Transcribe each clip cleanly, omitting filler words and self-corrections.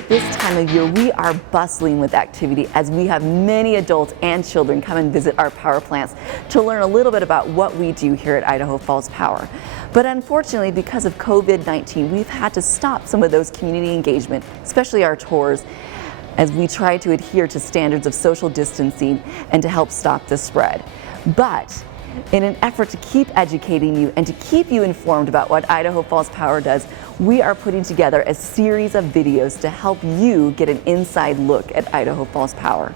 at this time of year, we are bustling with activity as we have many adults and children come and visit our power plants to learn a little bit about what we do here at Idaho Falls Power. But unfortunately, because of COVID-19, we've had to stop some of those community engagement, especially our tours, as we try to adhere to standards of social distancing and to help stop the spread. But in an effort to keep educating you and to keep you informed about what Idaho Falls Power does, we are putting together a series of videos to help you get an inside look at Idaho Falls Power.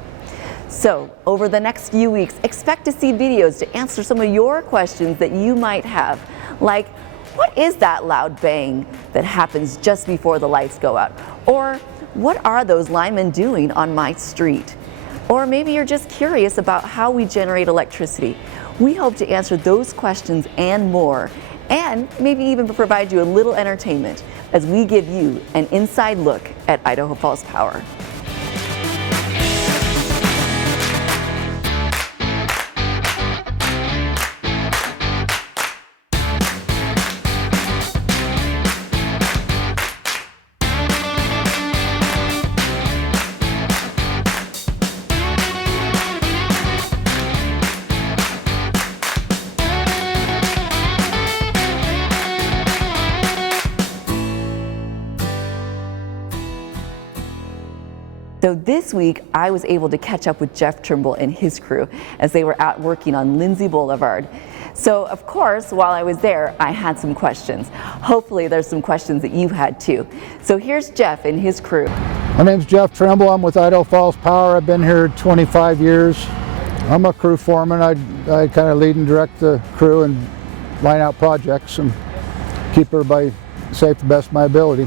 So, over the next few weeks, expect to see videos to answer some of your questions that you might have, like, what is that loud bang that happens just before the lights go out? Or, what are those linemen doing on my street? Or maybe you're just curious about how we generate electricity. We hope to answer those questions and more, and maybe even provide you a little entertainment as we give you an inside look at Idaho Falls Power. So this week, I was able to catch up with Jeff Trimble and his crew as they were out working on Lindsay Boulevard. So of course, while I was there, I had some questions. Hopefully there's some questions that you had too. So here's Jeff and his crew. My name's Jeff Trimble. I'm with Idaho Falls Power. I've been here 25 years. I'm a crew foreman. I kind of lead and direct the crew and line out projects and keep everybody safe to the best of my ability.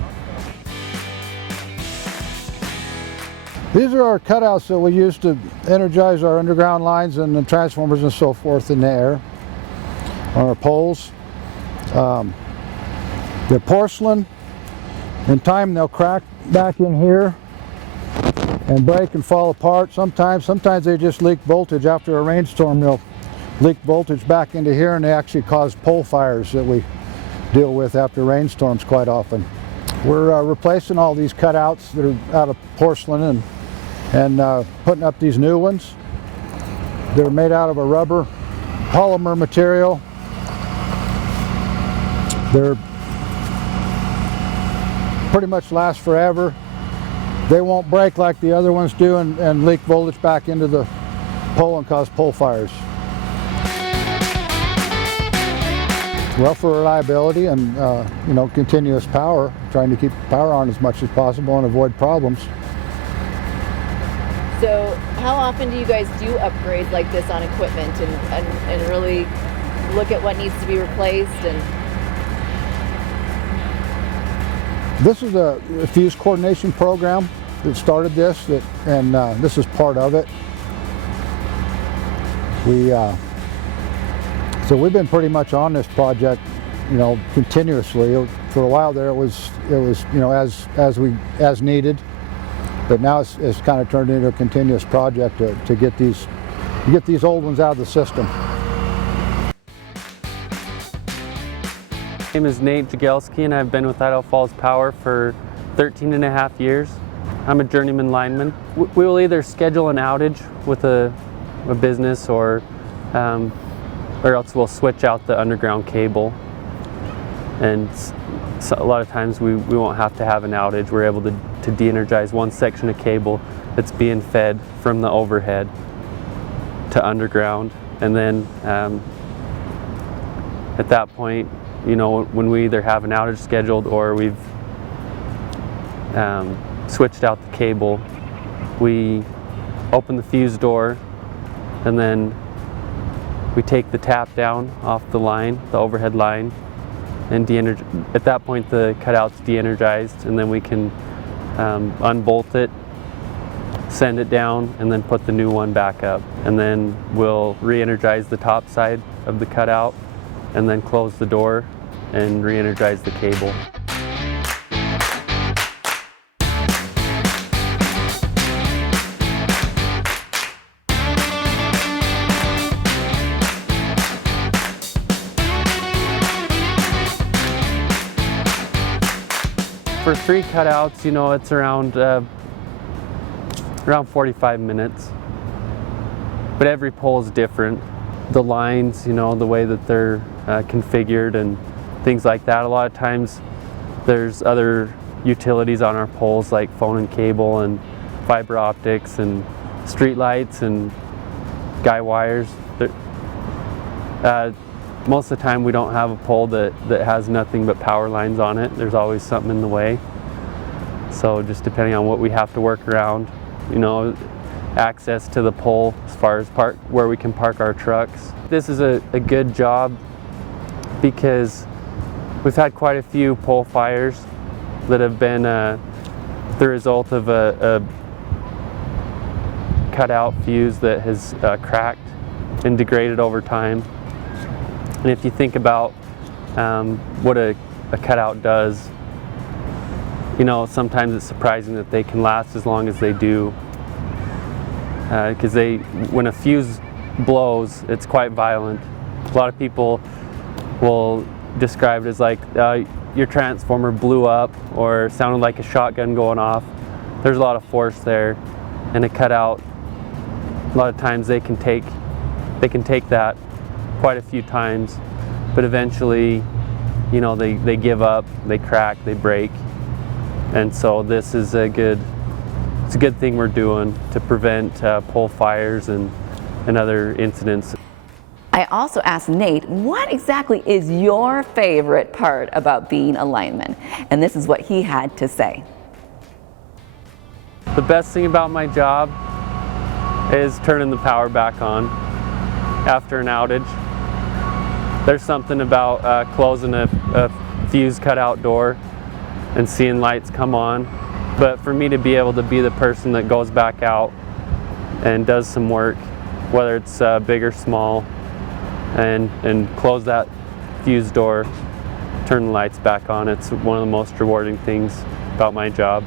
These are our cutouts that we use to energize our underground lines and the transformers and so forth in the air on our poles. They're porcelain. In time they'll crack back in here and break and fall apart. Sometimes they just leak voltage. After a rainstorm they'll leak voltage back into here, and they actually cause pole fires that we deal with after rainstorms quite often. We're replacing all these cutouts that are out of porcelain and putting up these new ones. They're made out of a rubber polymer material. They're pretty much last forever. They won't break like the other ones do and leak voltage back into the pole and cause pole fires. Well, for reliability and continuous power, trying to keep power on as much as possible and avoid problems. So how often do you guys do upgrades like this on equipment and really look at what needs to be replaced? And this is a fuse coordination program that started this, and this is part of it. So we've been pretty much on this project, continuously. For a while there, it was as needed, but now it's kind of turned into a continuous project to get these old ones out of the system. My name is Nate Jagelski, and I've been with Idaho Falls Power for 13 and a half years. I'm a journeyman lineman. We will either schedule an outage with a business or else we'll switch out the underground cable. And so a lot of times we won't have to have an outage. We're able to de-energize one section of cable that's being fed from the overhead to underground. And then at that point, when we either have an outage scheduled or we've switched out the cable, we open the fuse door and then we take the tap down off the line, the overhead line, and at that point the cutout's de-energized, and then we can unbolt it, send it down, and then put the new one back up. And then we'll re-energize the top side of the cutout and then close the door and re-energize the cable. For 3 cutouts, you know, it's around 45 minutes. But every pole is different. The lines, you know, the way that they're configured and things like that. A lot of times there's other utilities on our poles like phone and cable and fiber optics and street lights and guy wires. Most of the time we don't have a pole that has nothing but power lines on it. There's always something in the way. So just depending on what we have to work around, you know, access to the pole as far as where we can park our trucks. This is a good job because we've had quite a few pole fires that have been the result of a cutout fuse that has cracked and degraded over time. And if you think about what a cutout does, you know, sometimes it's surprising that they can last as long as they do. Because when a fuse blows, it's quite violent. A lot of people will describe it as like your transformer blew up or sounded like a shotgun going off. There's a lot of force there, and a cutout, a lot of times they can take that quite a few times, but eventually, you know, they give up, they crack, they break, and so this is a good thing we're doing to prevent pole fires and other incidents. I also asked Nate, what exactly is your favorite part about being a lineman? And this is what he had to say. The best thing about my job is turning the power back on after an outage. There's something about closing a fuse cutout door and seeing lights come on. But for me to be able to be the person that goes back out and does some work, whether it's big or small, and close that fuse door, turn the lights back on, it's one of the most rewarding things about my job.